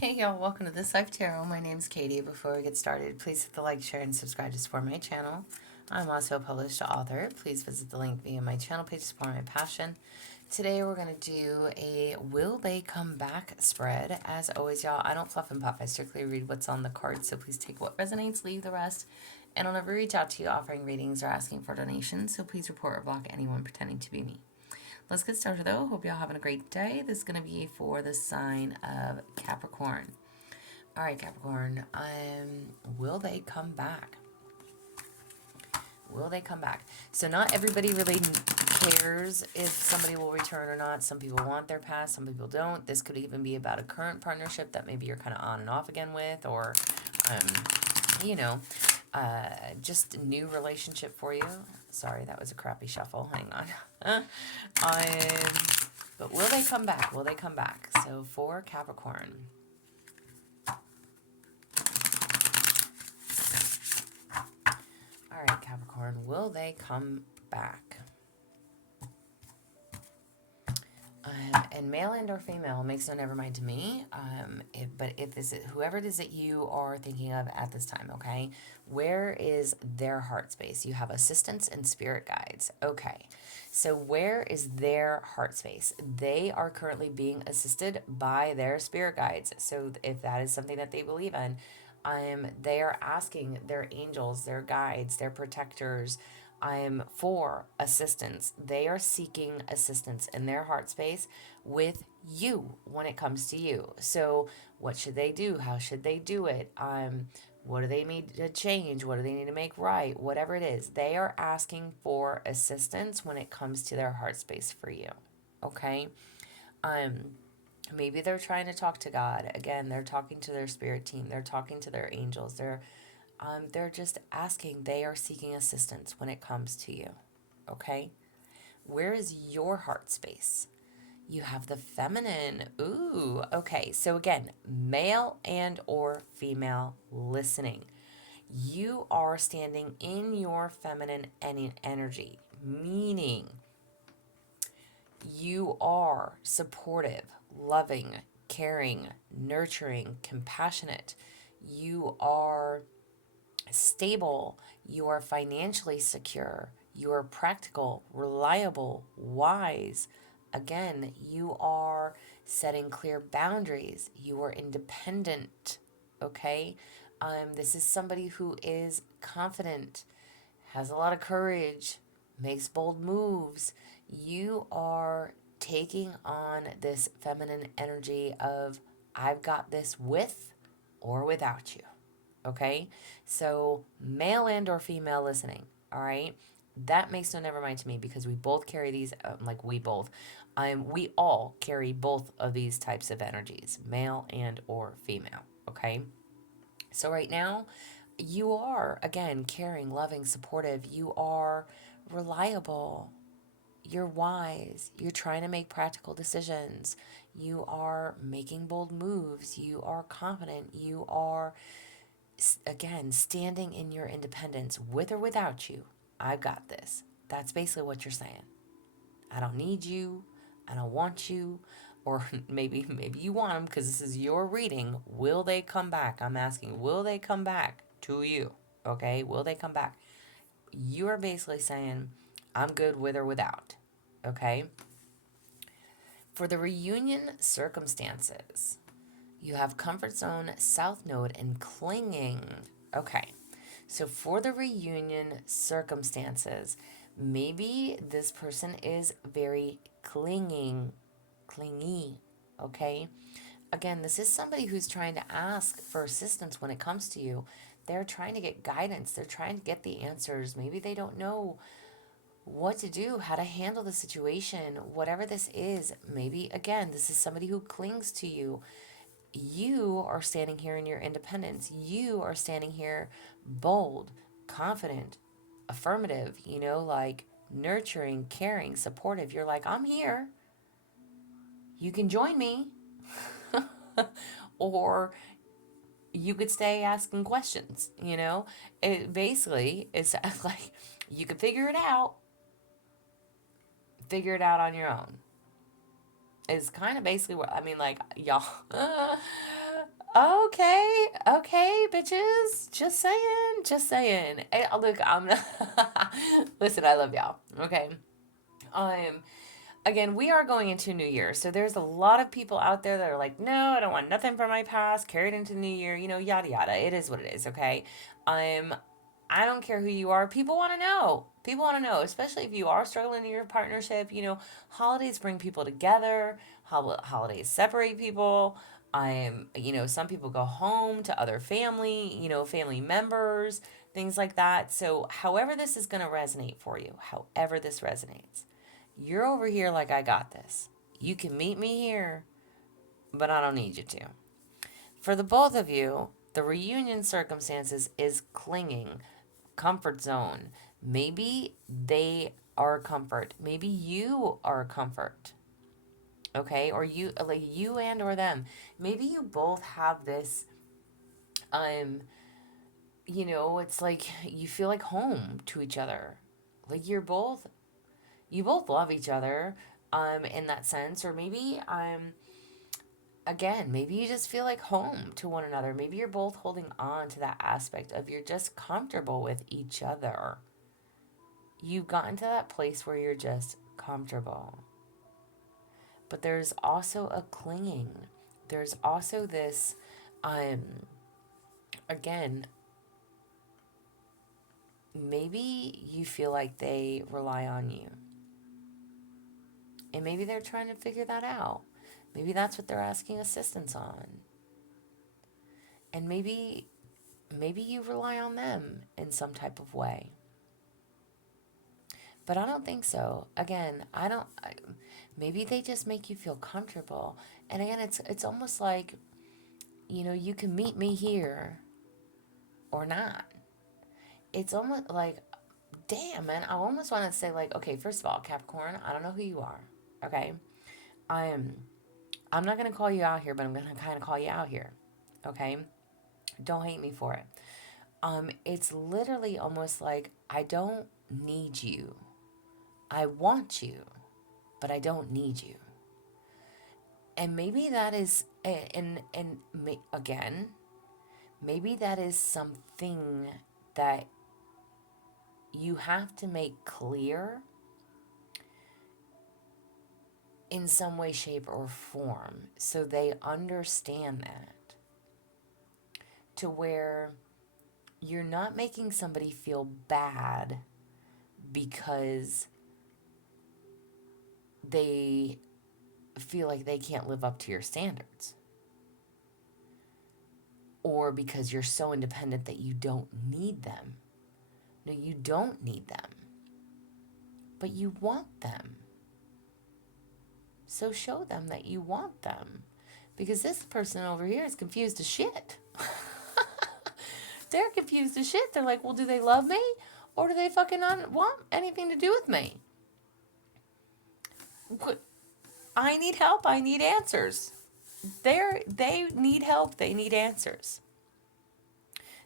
Hey y'all, welcome to This Life Tarot. My name's Katie. Before we get started, please hit the like, share, and subscribe to support my channel. I'm also a published author. Please visit the link via my channel page to support my passion. Today we're going to do a Will They Come Back spread. As always, y'all, I don't fluff and puff. I strictly read what's on the card, so please take what resonates, leave the rest. And I'll never reach out to you offering readings or asking for donations, so please report or block anyone pretending to be me. Let's get started though. Hope y'all having a great day. This is going to be for the sign of Capricorn. All right, Capricorn, will they come back? Will they come back? So not everybody really cares if somebody will return or not. Some people want their past, some people don't. This could even be about a current partnership that maybe you're kind of on and off again with, or, you know, just a new relationship for you. Sorry, that was a crappy shuffle. Hang on. But will they come back? Will they come back? So for Capricorn. All right, Capricorn, will they come back? And male and or female makes no never mind to me. But if this is whoever it is that you are thinking of at this time, okay, where is their heart space? You have assistants and spirit guides. Okay, so where is their heart space? They are currently being assisted by their spirit guides. So if that is something that they believe in, they are asking their angels, their guides, their protectors, for assistance. They are seeking assistance in their heart space with you when it comes to you. So what should they do? How should they do it? What do they need to change? What do they need to make right? Whatever it is, they are asking for assistance when it comes to their heart space for you. Okay? Maybe they're trying to talk to God. Again, they're talking to their spirit team. They're talking to their angels. They're just asking. They are seeking assistance when it comes to you. Okay? Where is your heart space? You have the feminine. Ooh, okay. So again, male and or female listening. You are standing in your feminine energy, meaning you are supportive, loving, caring, nurturing, compassionate. You are stable. You are financially secure. You are practical, reliable, wise. Again, you are setting clear boundaries. You are independent. Okay? This is somebody who is confident, has a lot of courage, makes bold moves. You are taking on this feminine energy of, I've got this with or without you. Okay? So, male and or female listening. All right? That makes no never mind to me because we both carry these, we all carry both of these types of energies, male and or female. Okay? So right now, you are, again, caring, loving, supportive. You are reliable. You're wise. You're trying to make practical decisions. You are making bold moves. You are confident. You are, again, standing in your independence with or without you. I've got this. That's basically what you're saying. I don't need you. I don't want you. Or maybe you want them because this is your reading. Will they come back? I'm asking, will they come back to you? Okay, will they come back? You are basically saying, I'm good with or without. Okay? For the reunion circumstances, you have comfort zone, south node, and clinging. Okay, so for the reunion circumstances, maybe this person is very clingy, okay? Again, this is somebody who's trying to ask for assistance when it comes to you. They're trying to get guidance. They're trying to get the answers. Maybe they don't know what to do, how to handle the situation, whatever this is. Maybe, again, this is somebody who clings to you. You are standing here in your independence. You are standing here bold, confident, affirmative, like nurturing, caring, supportive. You're like, I'm here. You can join me. Or you could stay asking questions, It basically is like you could figure it out. Figure it out on your own. It's kind of basically what I mean, like, y'all. Okay, okay, bitches. Just saying, just saying. Hey, look, I'm not. Listen, I love y'all. Okay. Um, Again, we are going into New Year, so there's a lot of people out there that are like, no, I don't want nothing from my past carried into New Year. Yada yada. It is what it is. Okay. Um, I don't care who you are. People want to know. People want to know, especially if you are struggling in your partnership. Holidays bring people together. Holidays separate people. Some people go home to other family, family members, things like that. So, however this is going to resonate for you, however this resonates, you're over here like I got this. You can meet me here, but I don't need you to. For the both of you, the reunion circumstances is clinging, comfort zone. Maybe they are comfort. Maybe you are comfort. Okay? Or you and or them. Maybe you both have this um it's like you feel like home to each other. Like you both love each other in that sense, or maybe again, maybe you just feel like home to one another. Maybe you're both holding on to that aspect of you're just comfortable with each other. You've gotten to that place where you're just comfortable. But there's also a clinging. There's also this, um, again, maybe you feel like they rely on you. And maybe they're trying to figure that out. Maybe that's what they're asking assistance on. And maybe you rely on them in some type of way. But I don't think so. Again, maybe they just make you feel comfortable. And again, it's almost like, you can meet me here or not. It's almost like, damn, man, I almost want to say like, okay, first of all, Capricorn, I don't know who you are. Okay? I'm I'm not going to call you out here, but I'm going to kind of call you out here. Okay? Don't hate me for it. It's literally almost like I don't need you. I want you, but I don't need you. And maybe that is, again, maybe that is something that you have to make clear in some way, shape, or form so they understand that, to where you're not making somebody feel bad because they feel like they can't live up to your standards, or because you're so independent that you don't need them. No, you don't need them, but you want them. So show them that you want them. Because this person over here is confused as shit. They're confused as shit. They're like, well, do they love me? Or do they fucking not want anything to do with me? I need help. I need answers. They need help. They need answers.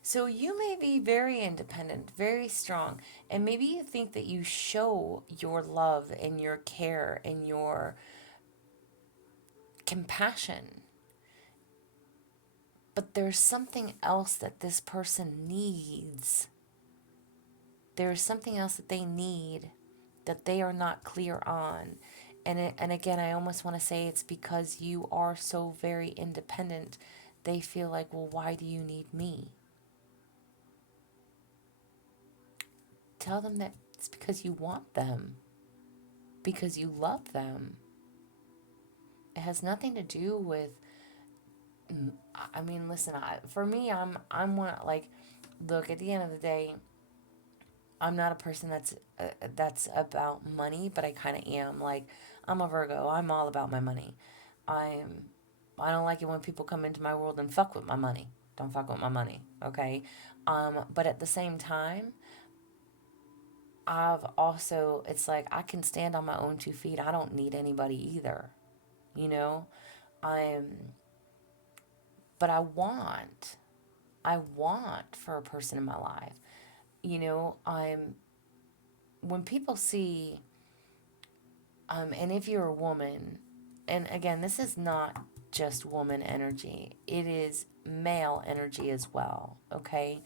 So you may be very independent, very strong, and maybe you think that you show your love and your care and your compassion. But there's something else that this person needs. There's something else that they need that they are not clear on. And again, I almost want to say it's because you are so very independent. They feel like, well, why do you need me? Tell them that it's because you want them, because you love them. It has nothing to do with. I mean, listen. For me, I'm one like. Look, at the end of the day, I'm not a person that's about money, but I kind of am. Like, I'm a Virgo. I'm all about my money. I'm. I don't like it when people come into my world and fuck with my money. Don't fuck with my money, okay? But at the same time, I've also, it's like I can stand on my own 2 feet. I don't need anybody either, you know? I'm, but I want for a person in my life. When people see, and if you're a woman, and again, this is not just woman energy. It is male energy as well, okay?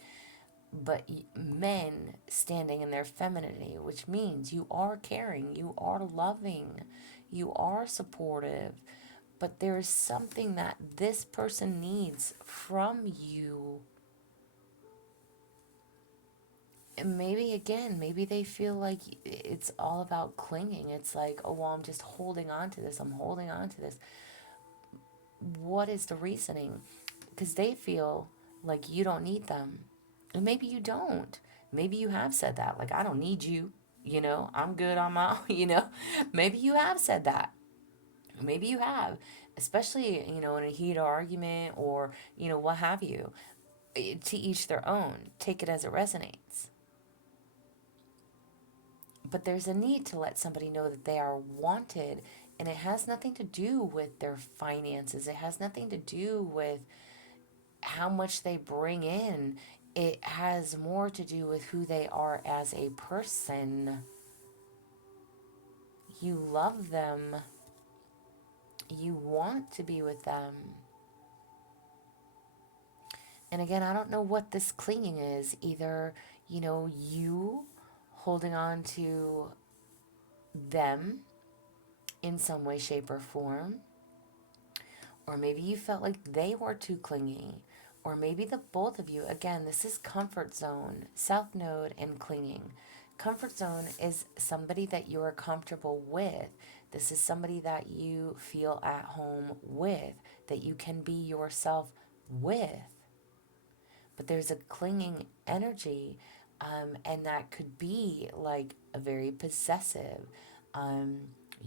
But men standing in their femininity, which means you are caring, you are loving, you are supportive, but there is something that this person needs from you. And maybe again, maybe they feel like it's all about clinging. It's like, oh, well, I'm just holding on to this. I'm holding on to this. What is the reasoning? Because they feel like you don't need them. And maybe you don't. Maybe you have said that. Like, I don't need you. I'm good on my own. Maybe you have said that. Maybe you have. Especially, in a heated argument or, what have you. To each their own. Take it as it resonates. But there's a need to let somebody know that they are wanted, and it has nothing to do with their finances. It has nothing to do with how much they bring in. It has more to do with who they are as a person. You love them. You want to be with them. And again, I don't know what this clinging is. Either, you holding on to them in some way, shape, or form. Or maybe you felt like they were too clingy. Or maybe the both of you. Again, this is comfort zone, South Node, and clinging. Comfort zone is somebody that you are comfortable with. This is somebody that you feel at home with, that you can be yourself with. But there's a clinging energy, and that could be like a very possessive,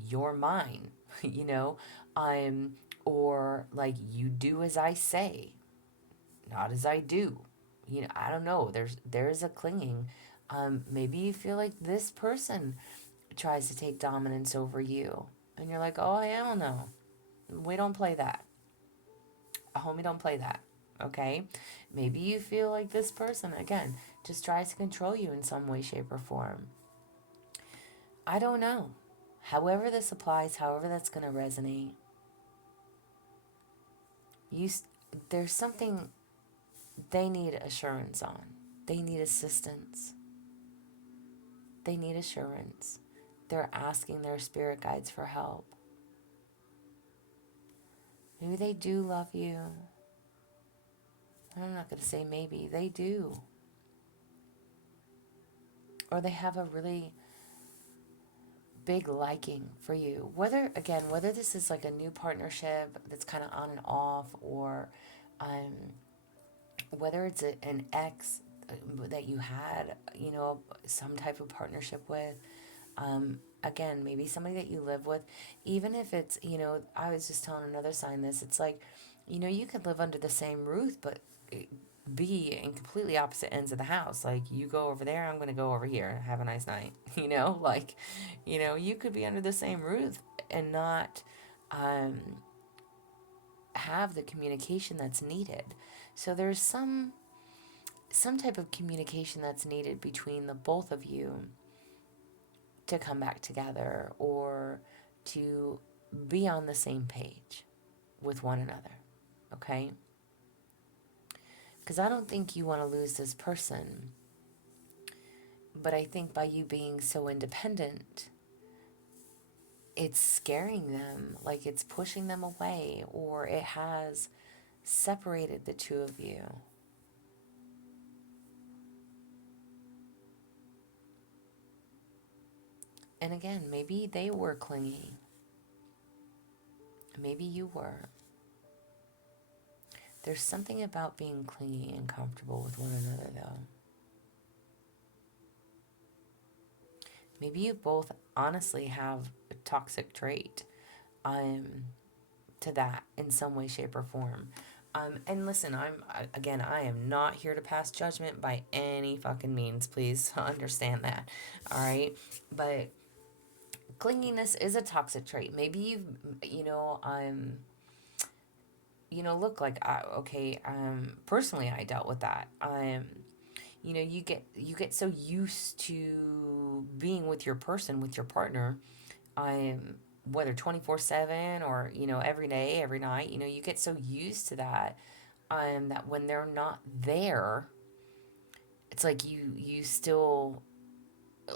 you're mine, you know, or like you do as I say, not as I do. I don't know. There's a clinging. Maybe you feel like this person tries to take dominance over you, and you're like, oh hell no, we don't play that. A homie don't play that. Okay? Maybe you feel like this person, again, just tries to control you in some way, shape, or form. I don't know. However this applies, however that's going to resonate, you there's something they need assurance on. They need assistance. They need assurance. They're asking their spirit guides for help. Maybe they do love you. I'm not going to say maybe. They do. Or they have a really big liking for you. Whether this is like a new partnership that's kind of on and off, or whether it's an ex that you had, some type of partnership with. Again, maybe somebody that you live with, even if it's, I was just telling another sign this, it's like, you could live under the same roof, but be in completely opposite ends of the house. Like, you go over there, I'm going to go over here. Have a nice night. You could be under the same roof and not have the communication that's needed. So there's some type of communication that's needed between the both of you to come back together, or to be on the same page with one another. Okay? Because I don't think you want to lose this person. But I think by you being so independent, it's scaring them, like it's pushing them away, or it has separated the two of you. And again, maybe they were clingy. Maybe you were. There's something about being clingy and comfortable with one another, though. Maybe you both honestly have a toxic trait to that in some way, shape, or form. And listen, I am not here to pass judgment by any fucking means. Please understand that. All right? But clinginess is a toxic trait. Maybe look, like, personally, I dealt with that. You get so used to being with your person, with your partner, whether 24/7 or, every day, every night, you get so used to that, that when they're not there, it's like you still,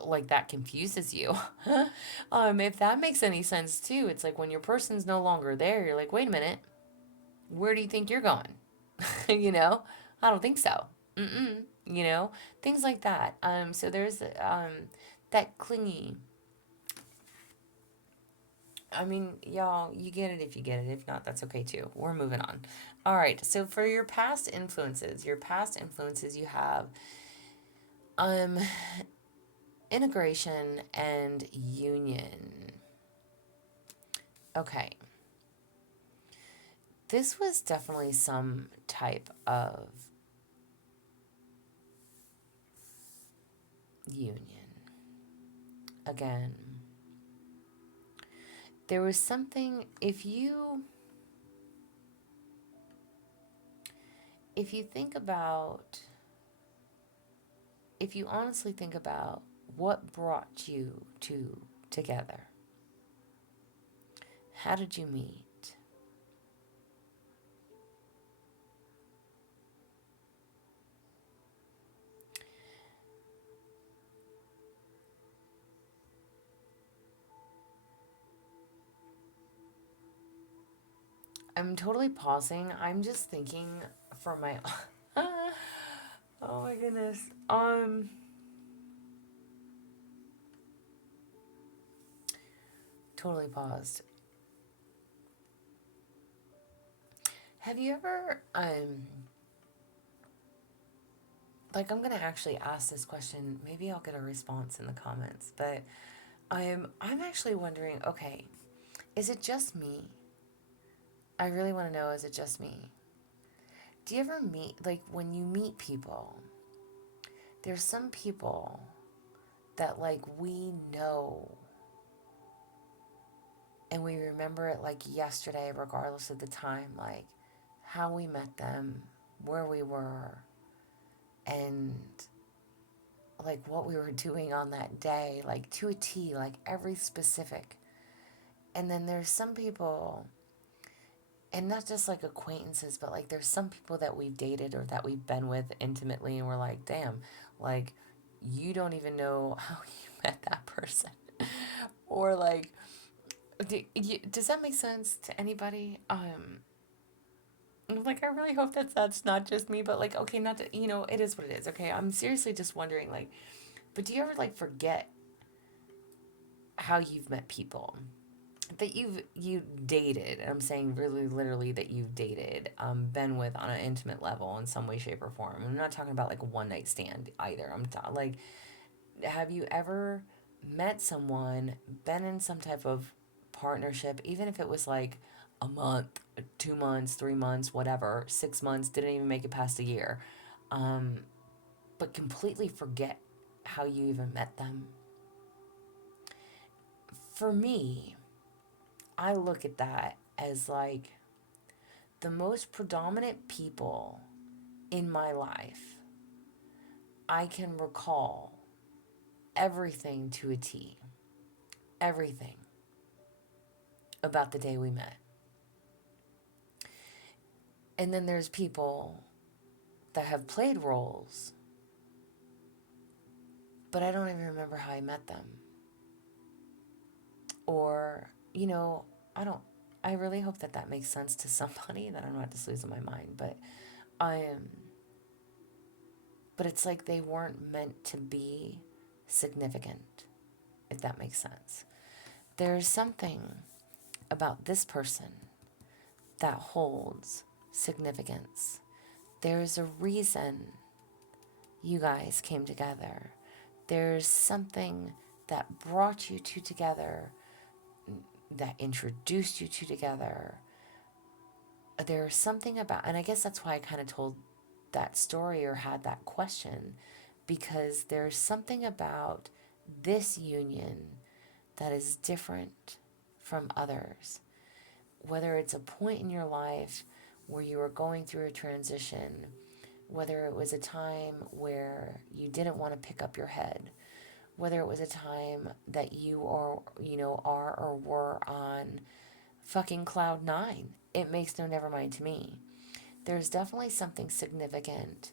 like, that confuses you. If that makes any sense too, it's like when your person's no longer there, you're like, wait a minute, where do you think you're going? you know, I don't think so. Mm-mm. Things like that. So there's that clingy. I mean, y'all, you get it if you get it. If not, that's okay too. We're moving on. All right. So for your past influences, you have um integration and union. Okay. This was definitely some type of union. Again, there was something, if you think about, if you honestly think about what brought you two together, how did you meet? I'm totally pausing. I'm just thinking for my oh my goodness. Totally paused. Have you ever like, I'm gonna actually ask this question. Maybe I'll get a response in the comments. But I'm actually wondering, okay, is it just me? I really want to know, is it just me? Do you ever meet, like, when you meet people, there's some people that, like, we know and we remember it like yesterday, regardless of the time, like how we met them, where we were, and like what we were doing on that day, like to a T, like every specific. And then there's some people, and not just like acquaintances, but like there's some people that we've dated or that we've been with intimately, and we're like, damn, like you don't even know how you met that person. Or like, does that make sense to anybody? Like, I really hope that's not just me, but like, okay, not to, it is what it is. Okay, I'm seriously just wondering, like, but do you ever like forget how you've met people that you dated? And I'm saying really literally that you've dated, been with on an intimate level in some way, shape, or form. I'm not talking about like a one night stand either. Like, have you ever met someone, been in some type of partnership, even if it was like a month, 2 months, 3 months, whatever, 6 months, didn't even make it past a year, um, but completely forget how you even met them? For me, I look at that as like the most predominant people in my life. I can recall everything to a T, everything about the day we met. And then there's people that have played roles, but I don't even remember how I met them. Or, I don't, I really hope that that makes sense to somebody, that I'm not just losing my mind. But I am, but it's like they weren't meant to be significant, if that makes sense. There's something about this person that holds significance. There's a reason you guys came together. There's something that brought you two together, that introduced you two together. There's something about, and I guess that's why I kind of told that story or had that question, because there's something about this union that is different from others. Whether it's a point in your life where you were going through a transition, whether it was a time where you didn't want to pick up your head, whether it was a time that you are or were on fucking cloud nine. It makes no never mind to me. There's definitely something significant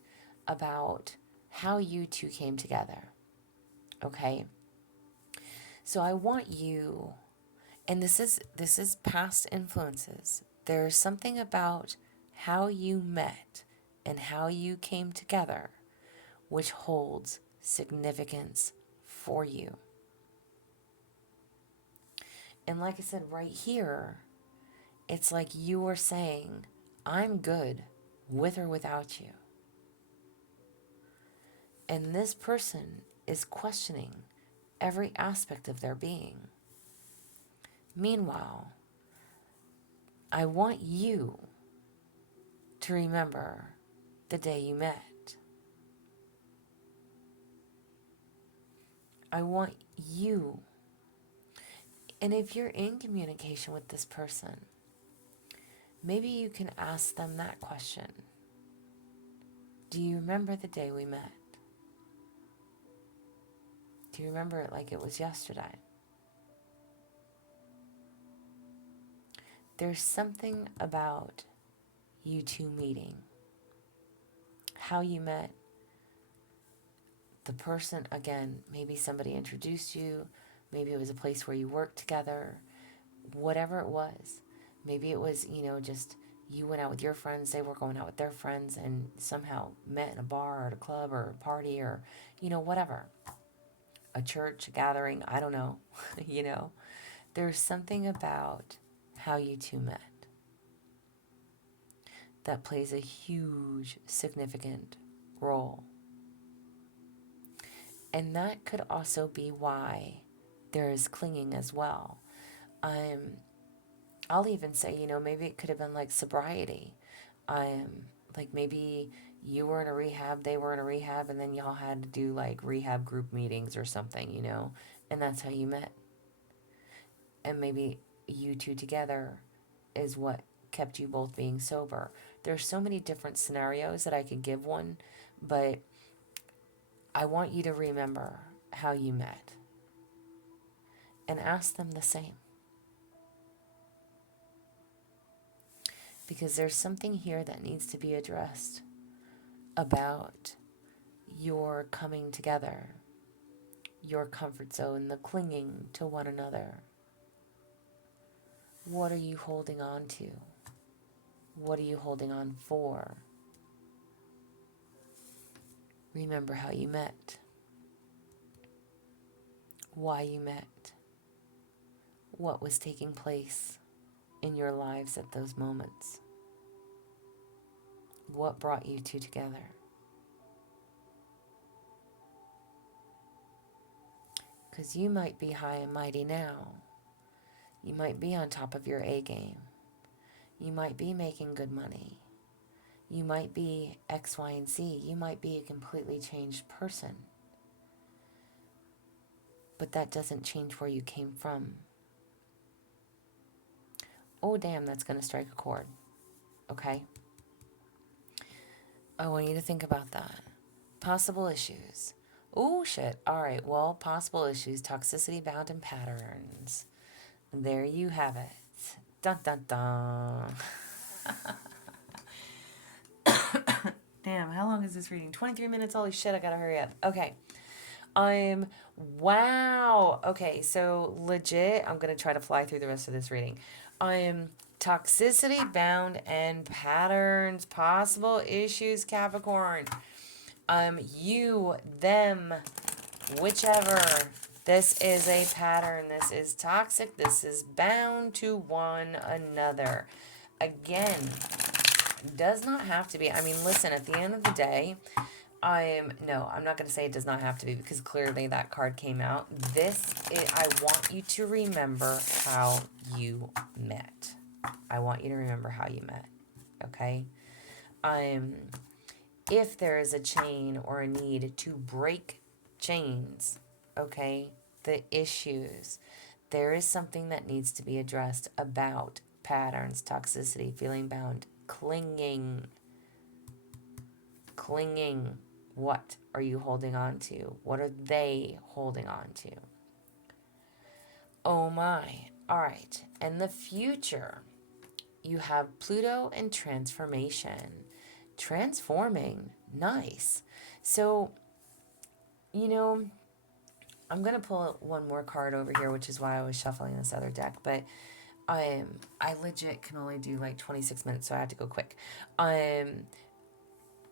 about how you two came together. Okay? So I want you, and this is past influences. There's something about how you met and how you came together which holds significance for you. And like I said, right here, it's like you are saying, I'm good with or without you. And this person is questioning every aspect of their being. Meanwhile, I want you to remember the day you met. I want you, and if you're in communication with this person, maybe you can ask them that question. Do you remember the day we met? Do you remember it like it was yesterday? There's something about you two meeting, how you met, the person, again, maybe somebody introduced you, maybe it was a place where you worked together, whatever it was. Maybe it was, just you went out with your friends, they were going out with their friends, and somehow met in a bar or at a club or a party or, whatever. A church, a gathering, I don't know. There's something about how you two met that plays a huge, significant role. And that could also be why there is clinging as well. I'll even say, maybe it could have been like sobriety. Like maybe you were in a rehab, they were in a rehab, and then y'all had to do like rehab group meetings or something, and that's how you met. And maybe you two together is what kept you both being sober. There's so many different scenarios that I could give one, but I want you to remember how you met and ask them the same. Because there's something here that needs to be addressed about your coming together, your comfort zone, the clinging to one another. What are you holding on to? What are you holding on for? Remember how you met, why you met, what was taking place in your lives at those moments, what brought you two together. Because you might be high and mighty now. You might be on top of your A game. You might be making good money. You might be X, Y, and Z. You might be a completely changed person. But that doesn't change where you came from. Oh, damn, that's going to strike a chord. Okay? I want you to think about that. Possible issues. Oh, shit. All right, well, possible issues, toxicity, bound, and patterns. There you have it. Dun, dun, dun. Damn, how long is this reading? 23 minutes? Holy shit, I gotta hurry up. Okay. Wow. Okay, so legit, I'm gonna try to fly through the rest of this reading. Toxicity, bound, and patterns, possible issues, Capricorn. You, them, whichever. This is a pattern. This is toxic. This is bound to one another. Again, does not have to be. I mean, listen, at the end of the day, I'm not going to say it does not have to be because clearly that card came out. I want you to remember how you met. I want you to remember how you met. Okay? If there is a chain or a need to break chains, okay, the issues, there is something that needs to be addressed about patterns, toxicity, feeling bound, clinging. What are you holding on to? What are they holding on to? Oh my. All right. And the future, you have Pluto and transformation. Transforming. Nice. So, you know, I'm going to pull one more card over here, which is why I was shuffling this other deck. But I legit can only do like 26 minutes, so I have to go quick.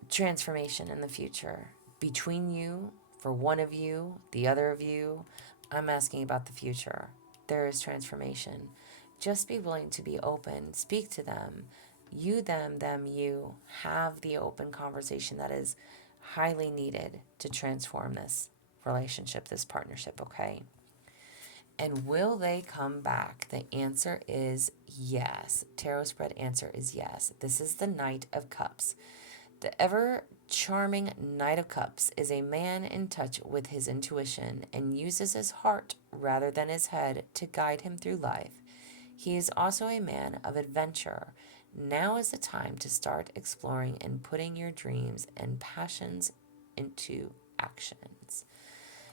Transformation in the future between you, for one of you, the other of you. I'm asking about the future. There is transformation. Just be willing to be open. Speak to them. You, them, you. Have the open conversation that is highly needed to transform this relationship, this partnership, okay? And will they come back? The answer is yes. Tarot spread answer is yes. This is the Knight of Cups. The ever charming Knight of Cups is a man in touch with his intuition and uses his heart rather than his head to guide him through life. He is also a man of adventure. Now is the time to start exploring and putting your dreams and passions into actions.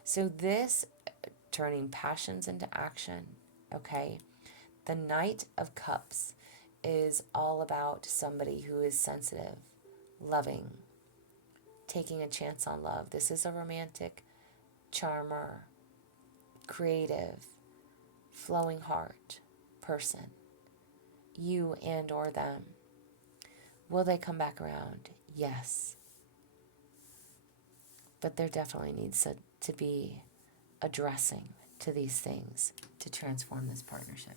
So this turning passions into action, okay? The Knight of Cups is all about somebody who is sensitive, loving, taking a chance on love. This is a romantic, charmer, creative, flowing heart person. You and or them. Will they come back around? Yes. But there definitely needs to be addressing to these things to transform this partnership.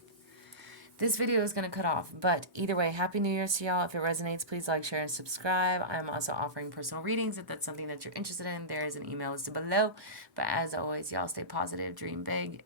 This video is going to cut off, but either way, Happy New Year's to y'all. If it resonates, please like, share, and subscribe. I'm also offering personal readings if that's something that you're interested in. There is an email listed below. But as always, y'all stay positive, dream big,